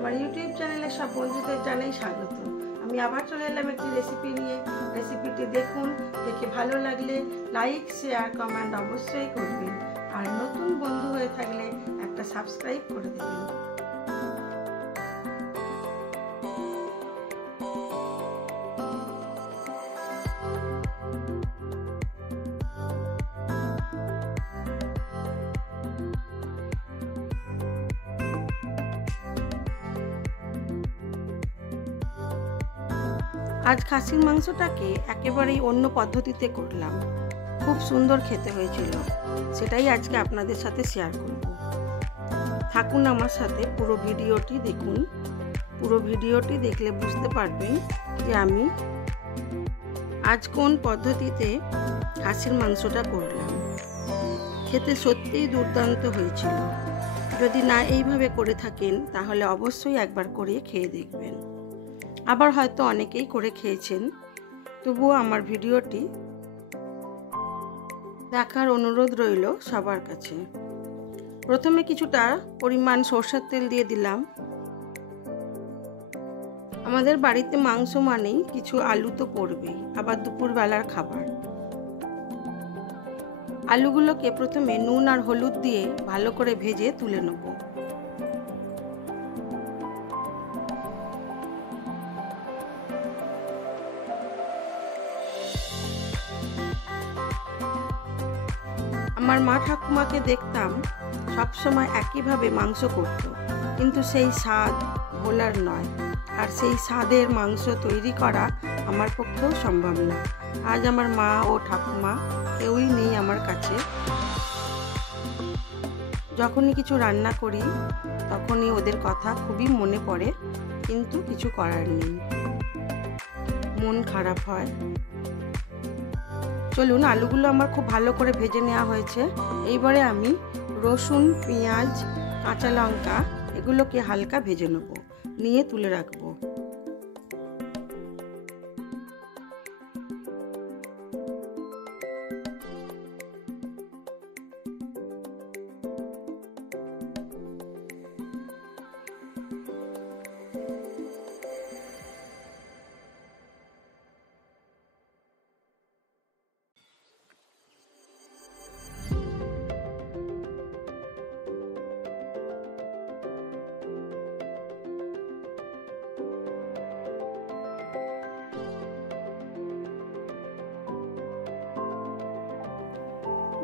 আমার ইউটিউব চ্যানেলে সব বন্ধুদের জানাই স্বাগত। আমি আবার চলে এলাম একটি রেসিপি নিয়ে। রেসিপিটি দেখুন, দেখে ভালো লাগলে লাইক, শেয়ার, কমেন্ট অবশ্যই করবেন। আর নতুন বন্ধু হয়ে থাকলে একটা সাবস্ক্রাইব করে দেবেন। আজ খাসির মাংসটাকে একেবারেই অন্য পদ্ধতিতে করলাম। খুব সুন্দর খেতে হয়েছিল, সেটাই আজকে আপনাদের সাথে শেয়ার করব। থাকুন আমার সাথে, পুরো ভিডিওটি দেখুন। পুরো ভিডিওটি দেখলে বুঝতে পারবেন যে আমি আজ কোন পদ্ধতিতে খাসির মাংসটা করলাম। খেতে সত্যিই দুর্দান্ত হয়েছিল। যদি না এইভাবে করে থাকেন তাহলে অবশ্যই একবার করে খেয়ে দেখবেন। আবার হয়তো অনেকেই করে খেয়েছেন, তবুও আমার ভিডিওটি দেখার অনুরোধ রইল সবার কাছে। প্রথমে কিছুটা পরিমাণ সরষের তেল দিয়ে দিলাম। আমাদের বাড়িতে মাংস মানেই কিছু আলু তো পড়বেই, আবার দুপুরবেলার খাবার। আলুগুলোকে প্রথমে নুন আর হলুদ দিয়ে ভালো করে ভেজে তুলে নেব। আমার মা ঠাকুমাকে দেখতাম সবসময় একইভাবে মাংস করত, কিন্তু সেই স্বাদ ভোলার নয়। আর সেই স্বাদের মাংস তৈরি করা আমার পক্ষেও সম্ভব না। আজ আমার মা ও ঠাকুমা কেউই নেই আমার কাছে। যখনই কিছু রান্না করি তখনই ওদের কথা খুবই মনে পড়ে, কিন্তু কিছু করার নেই, মন খারাপ হয়। চলুন, আলুগুলো আমার খুব ভালো করে ভেজে নেওয়া হয়েছে। এইবারে আমি রসুন, পেঁয়াজ, কাঁচা লঙ্কা এগুলোকে হালকা ভেজে নেব, নিয়ে তুলে রাখবো।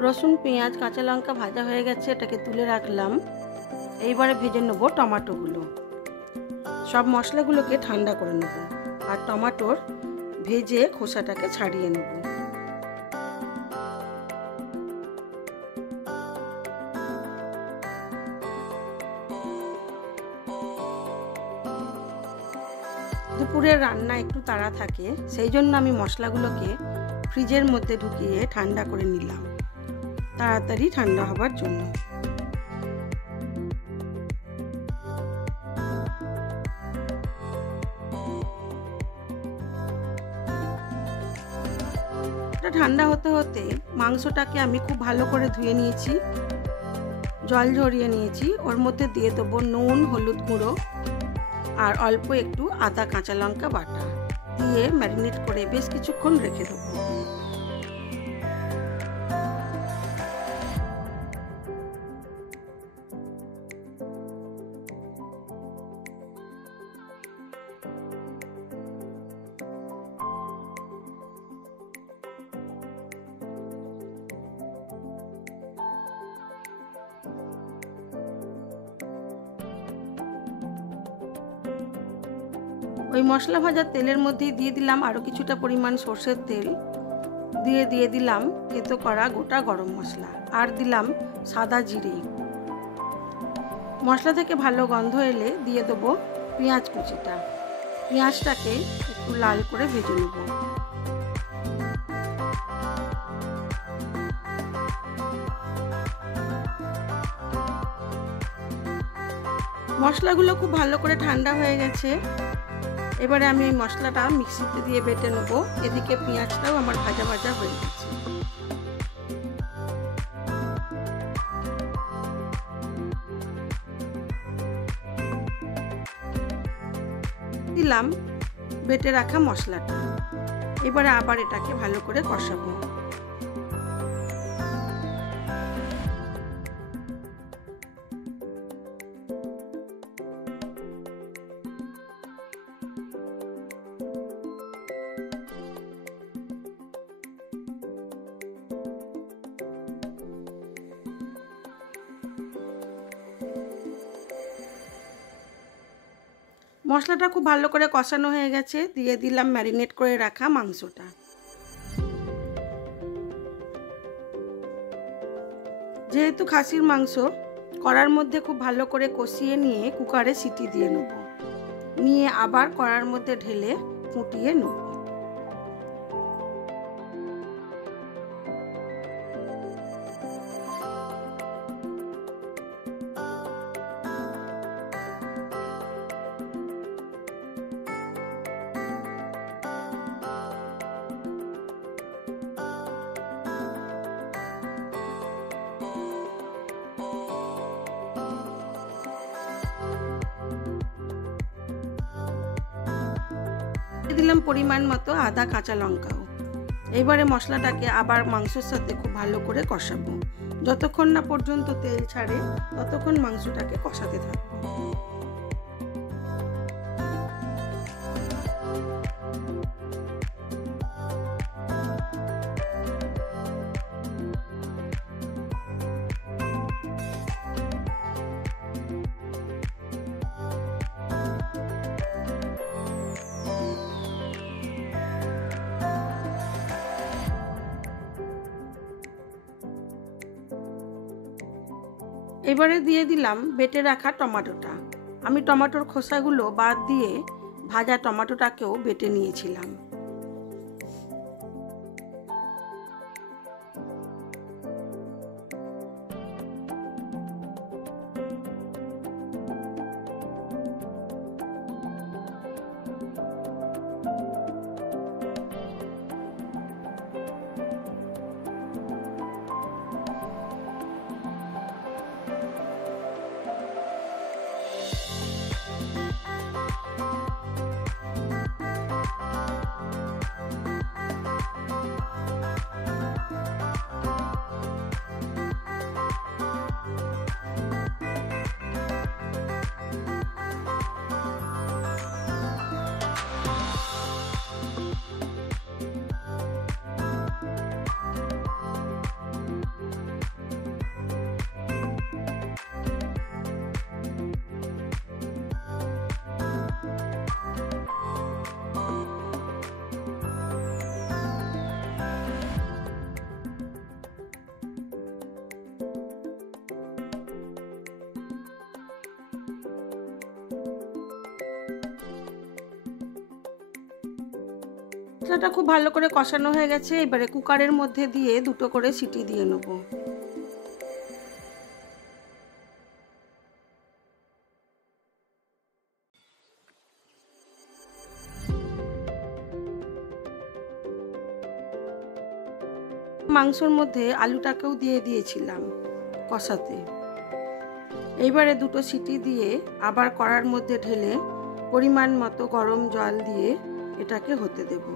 রসুন, পেঁয়াজ, কাঁচা লঙ্কা ভাজা হয়ে গেছে, এটাকে তুলে রাখলাম। এইবারে ভেজে নেব টমেটোগুলো। সব মশলাগুলোকে ঠান্ডা করে নেব আর টমেটোর ভেজে খোসাটাকে ছাড়িয়ে নেব। দুপুরের রান্না একটু তাড়া থাকে, সেই জন্য আমি মশলাগুলোকে ফ্রিজের মধ্যে ঢুকিয়ে ঠান্ডা করে নিলাম, তাড়াতাড়ি ঠান্ডা হবার জন্য। এটা ঠান্ডা হতে হতে মাংসটাকে আমি খুব ভালো করে ধুয়ে নিয়েছি, জল ঝরিয়ে নিয়েছি। ওর মধ্যে দিয়ে দেবো নুন, হলুদ গুঁড়ো আর অল্প একটু আদা, কাঁচা লঙ্কা বাটা দিয়ে ম্যারিনেট করে বেশ কিছুক্ষণ রেখে দেবো। ওই মশলা ভাজার তেলের মধ্যেই দিয়ে দিলাম আরও কিছুটা পরিমাণ সর্ষের তেল, দিয়ে দিলাম থেতো করা গোটা গরম মশলা, আর দিলাম সাদা জিরে। মশলা থেকে ভালো গন্ধ এলে দিয়ে দেবো পেঁয়াজ কুচিটা। পেঁয়াজটাকে একটু লাল করে ভেজে নেব। মশলাগুলো খুব ভালো করে ঠান্ডা হয়ে গেছে। এবারে আমি এই মশলাটা মিক্সিতে দিয়ে বেটে নেব। এদিকে পেঁয়াজটাও আমার ভাজা ভাজা হয়ে গেছে। দিলাম বেটে রাখা মশলাটা। এবারে আবার এটাকে ভালো করে কষাবো। মশলাটা খুব ভালো করে কষানো হয়ে গেছে, দিয়ে দিলাম ম্যারিনেট করে রাখা মাংসটা। যেহেতু খাসির মাংস, কড়ার মধ্যে খুব ভালো করে কষিয়ে নিয়ে কুকারে সিটি দিয়ে নেব, নিয়ে আবার কড়ার মধ্যে ঢেলে ফুটিয়ে নেব। দিলাম পরিমাণ মতো আদা, কাঁচা লঙ্কাও। এবারে মশলাটাকে আবার মাংসের সাথে খুব ভালো করে কষাবো। যতক্ষণ না পর্যন্ত তেল ছাড়ে ততক্ষণ মাংসটাকে কষাতে থাকবো। এবারে দিয়ে দিলাম বেটে রাখা টমেটোটা। আমি টমেটোর খোসাগুলো বাদ দিয়ে ভাজা টমেটোটাকেও বেটে নিয়েছিলাম। মশলাটা খুব ভালো করে কষানো হয়ে গেছে। এবারে কুকারের মধ্যে দিয়ে দুটো করে সিটি দিয়ে নেব। মাংসর মধ্যে আলুটাকেও দিয়ে দিয়েছিলাম কষাতে। এইবারে দুটো সিটি দিয়ে আবার কড়ার মধ্যে ঢেলে পরিমাণ মতো গরম জল দিয়ে এটাকে হতে দেব।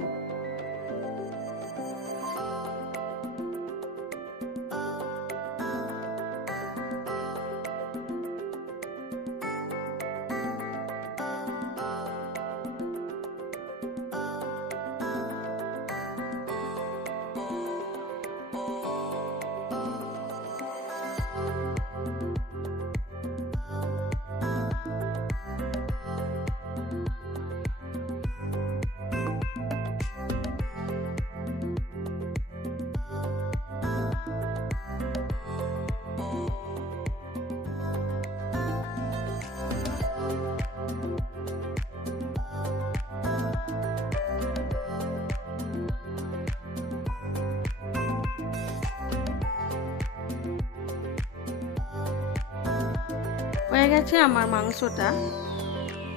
হয়ে গেছে আমার মাংসটা।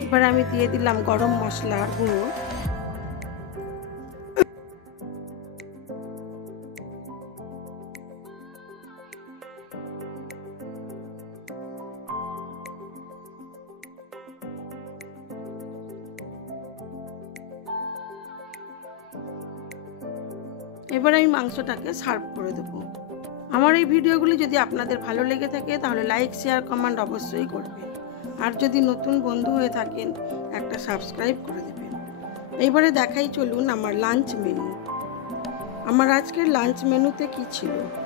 এবার আমি দিয়ে দিলাম গরম মশলার গুঁড়ো, এবার আমি মাংসটাকে সার্ভ করে দেবো। আমার এই ভিডিওগুলি যদি আপনাদের ভালো লেগে থাকে তাহলে লাইক, শেয়ার, কমেন্ট অবশ্যই করবেন। আর যদি নতুন বন্ধু হয়ে থাকেন একটা সাবস্ক্রাইব করে দেবেন। এইবারে দেখাই চলুন আমার লাঞ্চ মেনু। আমার আজকের লাঞ্চ মেনুতে কি ছিল।